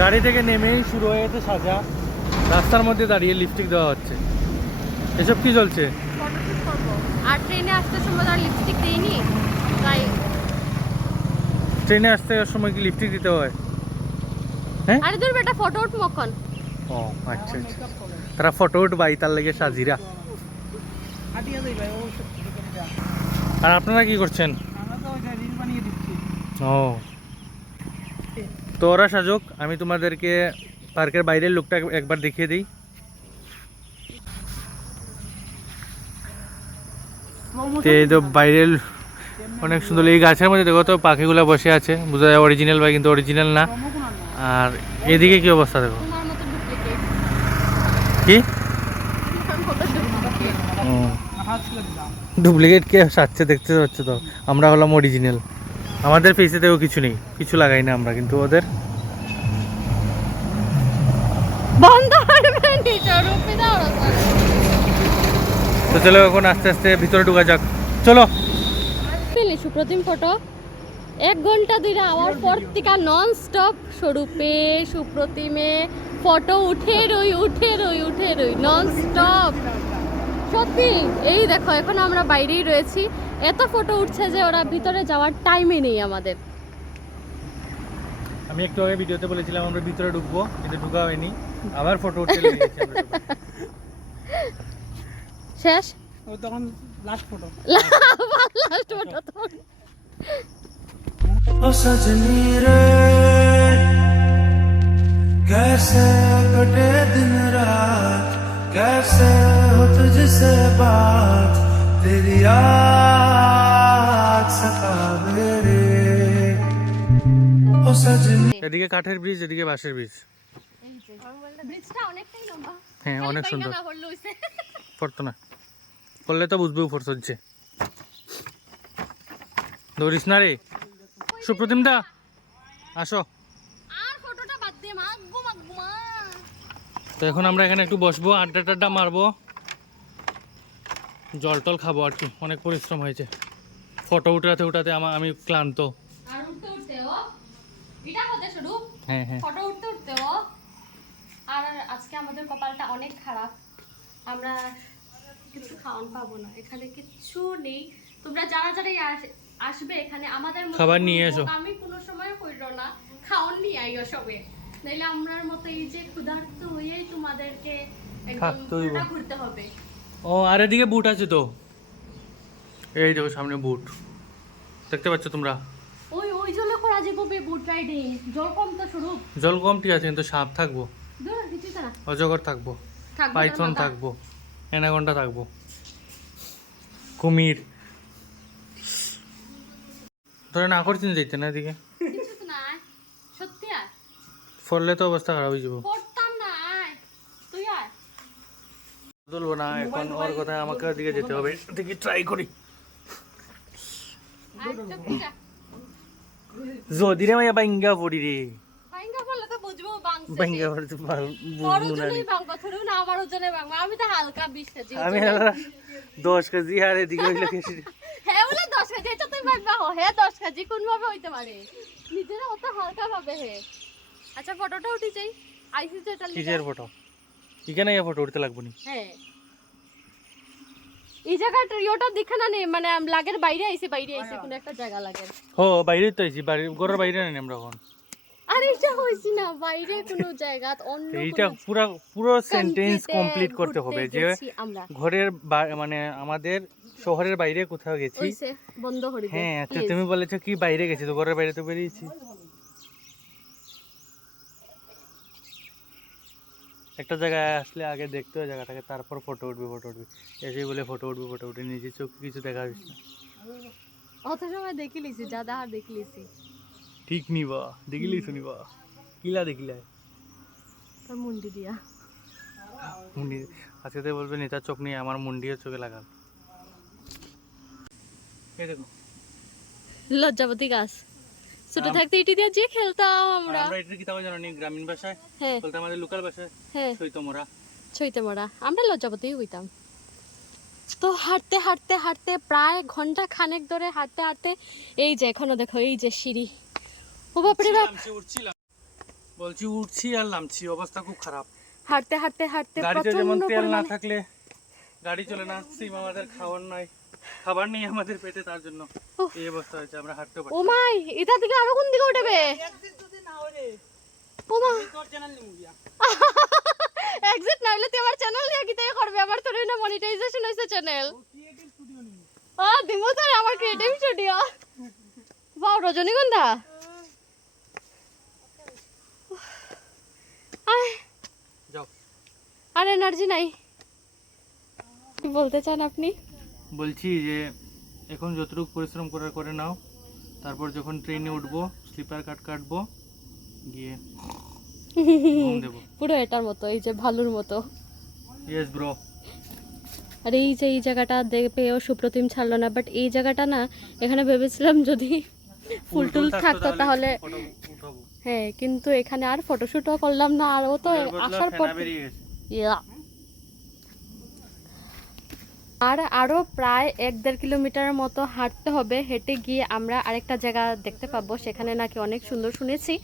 গাড়ি থেকে নেমেই শুরু হয়েছে সাজা, রাস্তার মধ্যে দাঁড়িয়ে লিপস্টিক দেওয়া হচ্ছে। এসব কি চলছে? ফটোশুট করব। আর ট্রেনে আসতে সময় আর লিপস্টিক দেইনি, তাই ট্রেনে আসতে সময় কি লিপস্টিক দিতে হয়? হ্যাঁ, আরে দূর বেটা, ফটো উঠ মখন। ও আচ্ছা আচ্ছা, তারা ফটো উঠবাই তার লেগে সাজিরা। আর আপনারা কি করছেন? ও, তো ওরা সাজক, আমি তোমাদেরকে পার্কের বাইরের লুকটা একবার দেখিয়ে দিই। এই তো বাইরের অনেক সুন্দর, এই গাছের মধ্যে দেখো তো পাখিগুলো বসে আছে, বোঝা যায় অরিজিনাল ভাই, কিন্তু অরিজিনাল না। আর এদিকে কি অবস্থা দেখো, তোমার মতো ডুপ্লিকেট। কি তোমার মতো ডুপ্লিকেট। ডুপ্লিকেট কে সাজছে দেখতে পাচ্ছ তো, আমরা হলাম অরিজিনাল। আমাদের ফেসেতেও কিছু নেই, কিছু লাগাই না আমরা, কিন্তু ওদের বন্ধ করবে নিচে রূপে দাও। তো চলো এখন আস্তে আস্তে ভিতরে ঢুকা যাক, চলো। পেলি সুপ্রতিম ফটো 1 ঘন্টা ধরে আমার পর থেকে নন স্টপ স্বরূপে সুপ্রতিমে ফটো উঠে রই নন স্টপ। সত্যি, এই দেখো এখন আমরা বাইরেই রয়েছি, এত ফটো উঠছে যে ওরা ভিতরে যাওয়ার টাইমই নেই আমাদের। আমি একটু আগে ভিডিওতে বলেছিলাম আমরা ভিতরে ঢুকবো, কিন্তু ঢুকা হয়নি, আবার ফটো উঠতে লেগে গেছি আমরা সবাই। শেষ ওই তখন লাস্ট ফটো। লাস্ট ফটো তো ओ सजनी रे कैसे कटे दिन रात, कैसे हो तुझसे बात, तेरी याद सतावे रे ओ सजनी। এদিকে কাঠের ব্রিজ, এদিকে বাঁশের ব্রিজ। ব্রিজটা অনেকটাই লম্বা। হ্যাঁ অনেক সুন্দর। না বললো হইছে। পড়তো না, পড়লে তো বুঝবে উপর চলছে। দৌড়িস না রে সুপ্রতিম দা, আসো। আর ফটোটা বাদ দে, মাগবো মা। তো এখন আমরা এখানে একটু বসবো, আড্ডা টাড্ডা মারবো, জল টল খাবো আর কি। অনেক পরিশ্রম হয়েছে ফটো উঠাতে উঠাতে, আমি ক্লান্ত। আর উঠতে উঠতে ও এটা হতে শুরু। হ্যাঁ হ্যাঁ, ফটো উঠতে উঠতে ও। আর আজকে আমাদের কপালটা অনেক খারাপ, আমরা কিছু খাওয়ান পাবো না, এখানে কিচ্ছু নেই। তোমরা যারা যারাই আসবে এখানে আমাদের মতো খাবার নিয়ে এসো। আমি কোনো সময় কইরো না, খাওয়ান নিয়ে আইও সবে, নাইলে আমরার মতো এই যে ক্ষুধার্ত হয়েই তোমাদেরকে একদম থাকতে হইব। পুরোটা ঘুরতে হবে। ও আর এদিকে বুট আছে তো, এই দেখো সামনে বুট দেখতে পাচ্ছ তোমরা। ওই ওই জলে করা যাবে বুট রাইডিং, জল কম তো শুরু। জল কম ঠিক আছে, কিন্তু সাপ থাকবো, দূর কিছু না, অজগর থাকবো, থাকবো পাইথন তার মাথা। থাকবো, অ্যানাকোন্ডা থাকবো, কুমির। ধরে না করছেন যাইতে না এদিকে, কিছু তো নাই, সত্যি আয়। ফললে তো অবস্থা খারাপ হয়ে যাবো। পড়তাম না, আয় তুই আয়। বলবো না এখন, ওর কথা আমাকে ওদিকে যেতে হবে, দেখি ট্রাই করি। আয় চুপটি যা। যদি রে মাইয়া বাইঙ্গা পড়ি রে, ভাইঙ্গা বললে তো বুঝবো বাংছে। বাইঙ্গা পড়ি তো তোর বুঝবো না রে। ওজনেই ভাঙবো, থোড়ু না আমার ওজনে ভাঙবো, আমি তো হালকা 20 কেজি। আমি 10 কেজি আর এদিকে হইলে কেজি। হ্যাঁ বলে 10 কেজি, এটা তুই ভাববা হো, হ্যাঁ 10 কেজি কোন ভাবে হইতে পারে, নিজেরা অত হালকা ভাবে হে। আচ্ছা ফটোটা উঠি যাই, আইসি যেটা কিসের ফটো? এখানে এই ফটো উঠতে লাগবো নি? হ্যাঁ এই জায়গাটা ইয়োটা দেখে না নেই, মানে লাগের বাইরে আইছে কোন একটা জায়গা লাগে। হো বাইরে তো আইছি, বাড়ি ঘরের বাইরে নাই আমরা এখন। আর এটা হইছি না বাইরে কোনো জায়গা, অন্য এইটা পুরো সেন্টেন্স কমপ্লিট করতে হবে যে আমরা ঘরের মানে আমাদের শহরের বাইরে কোথাও গেছি। হইছে বন্ধ করে দে। হ্যাঁ তো তুমি বলেছো কি বাইরে গেছি, তো ঘরের বাইরে তো বেরিয়েছি। একটা জায়গায় আসলে আগে দেখতে হয় জায়গাটাকে, তারপর ফটো উঠবে এসেই বলে ফটো উঠবে, নিজের চোখে কিছু দেখা যাচ্ছে না। অত সময় দেখি লিছি, যা দেখার দেখি লিছি। ঠিক নিবা দেখিলি শুনিবা, কিলা দেখিলা তোর মুন্ডি দিয়া মুন্ডি। আজকে তো বলবে নেতার চোখ নিয়ে আমার মুন্ডিও চোখে লাগাল। এই দেখো লজ্জাবতী গাছ, ছোট থাকতে এটি দিয়ে যে খেলতাম আমরা। আমরা এটা কি তাও জানো নি, গ্রামীণ ভাষায় হ্যাঁ বলতে আমাদের লোকাল ভাষায় হ্যাঁ সৈতমরা। ছইতে মরা, আমরা লজ্জাবতী হইতাম। তো হাঁটতে হাঁটতে হাঁটতে প্রায় ঘন্টা খানেক ধরে হাঁটতে হাঁটতে এই যে এখনো দেখো এই যে সিঁড়ি, ও বাপরে বাপ। বলছি উঠছি আর নামছি, অবস্থা খুব খারাপ। হাঁটতে হাঁটতে হাঁটতে গাড়িতে যেমন প্রচন্ড তেল না পরিমাণে থাকলে গাড়ি চলে না, সিম আমাদের খাবার নেই আমাদের পেটে, তার জন্য উফ। এই অবস্থা হয়েছে, আমরা হাঁটতে পারি। ও মাই, এটা দিকে আরো কোন দিকে উঠবে? ও মা, এক্সিট না হইলে তুই আমার চ্যানেল নিয়ে কি তাই করবে? আমার তো না মনিটাইজেশন হইছে চ্যানেল। দিমু তো আমার ক্রিয়েটিভ স্টুডিও। বাও, রজনীগন্ধা। আয়, যাও। আর এনার্জি নাই। কি বলতে চান আপনি? বলছি যে এখন যতটুকু পরিশ্রম করার করে নাও, তারপর যখন ট্রেনে উঠবো স্লিপার কাটবো, গিয়ে ঘুম দেবো। পুরো এটার মতো, এই যে ভালুর মতো। Yes bro. আর এই যে এই জায়গাটা পেয়েও সুপ্রতিম ছাড়লো না, বাট এই জায়গাটা না, এখানে ভেবেছিলাম যদি ফুল টুল থাকতো তাহলে উঠাবো। হ্যাঁ, কিন্তু এখানে আর ফটোশুটও করলাম না, আর ও তো আসার পর ইয়া। আর আরো প্রায় 1-1.5 কিলোমিটারের মতো হাঁটতে হবে, হেঁটে গিয়ে আমরা আরেকটা জায়গা দেখতে পাবো, সেখানে নাকি অনেক সুন্দর শুনেছি।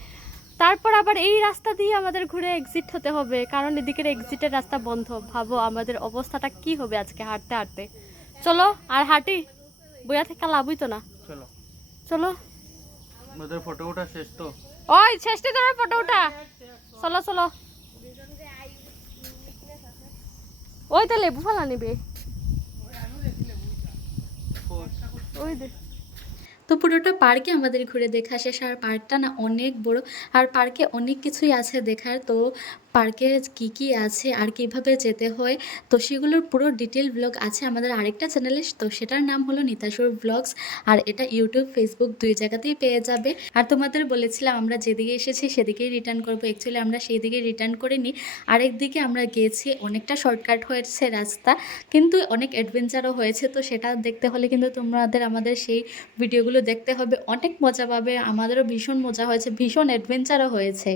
তারপর আবার এই রাস্তা দিয়ে আমাদের ঘুরে এক্সিট হতে হবে, কারণ এদিকের এক্সিটের রাস্তা বন্ধ। ভাবো আমাদের অবস্থাটা কি হবে আজকে হাঁটতে হাঁটতে। চলো আর হাঁটি, বইয়া থেকে লাভ হইতো না। চলো চলো, ওদের ফটো ওঠা শেষ তো। ওই শেষটি তোমার ফটো উঠা। চলো চলো, ওই তো লেবু ফালা নিবে, ওই দে। তো পুরোটা পার্কে আমাদের ঘুরে দেখা শেষ। আর পার্কটা না অনেক বড়, আর পার্কে অনেক কিছুই আছে দেখার। তো পার্কে কি কি আছে আর কিভাবে যেতে হয়, তো সেগুলোর পুরো ডিটেল ব্লগ আছে আমাদের আরেকটা চ্যানেলে, তো সেটার নাম হলো নিতাসুর ব্লগস। আর এটা ইউটিউব ফেসবুক দুই জায়গাতেই পেয়ে যাবে। আর তোমাদের বলেছিলাম আমরা যেদিকে এসেছি সেদিকেই রিটার্ন করবো, অ্যাকচুয়ালি আমরা সেই দিকে রিটার্ন করিনি, আরেক দিকে আমরা গিয়েছি। অনেকটা শর্টকাট হয়েছে রাস্তা, কিন্তু অনেক অ্যাডভেঞ্চারও হয়েছে। তো সেটা দেখতে হলে কিন্তু তোমাদের আমাদের সেই ভিডিওগুলো দেখতে হবে, অনেক মজা পাবে। আমাদেরও ভীষণ মজা হয়েছে, ভীষণ অ্যাডভেঞ্চারও হয়েছে।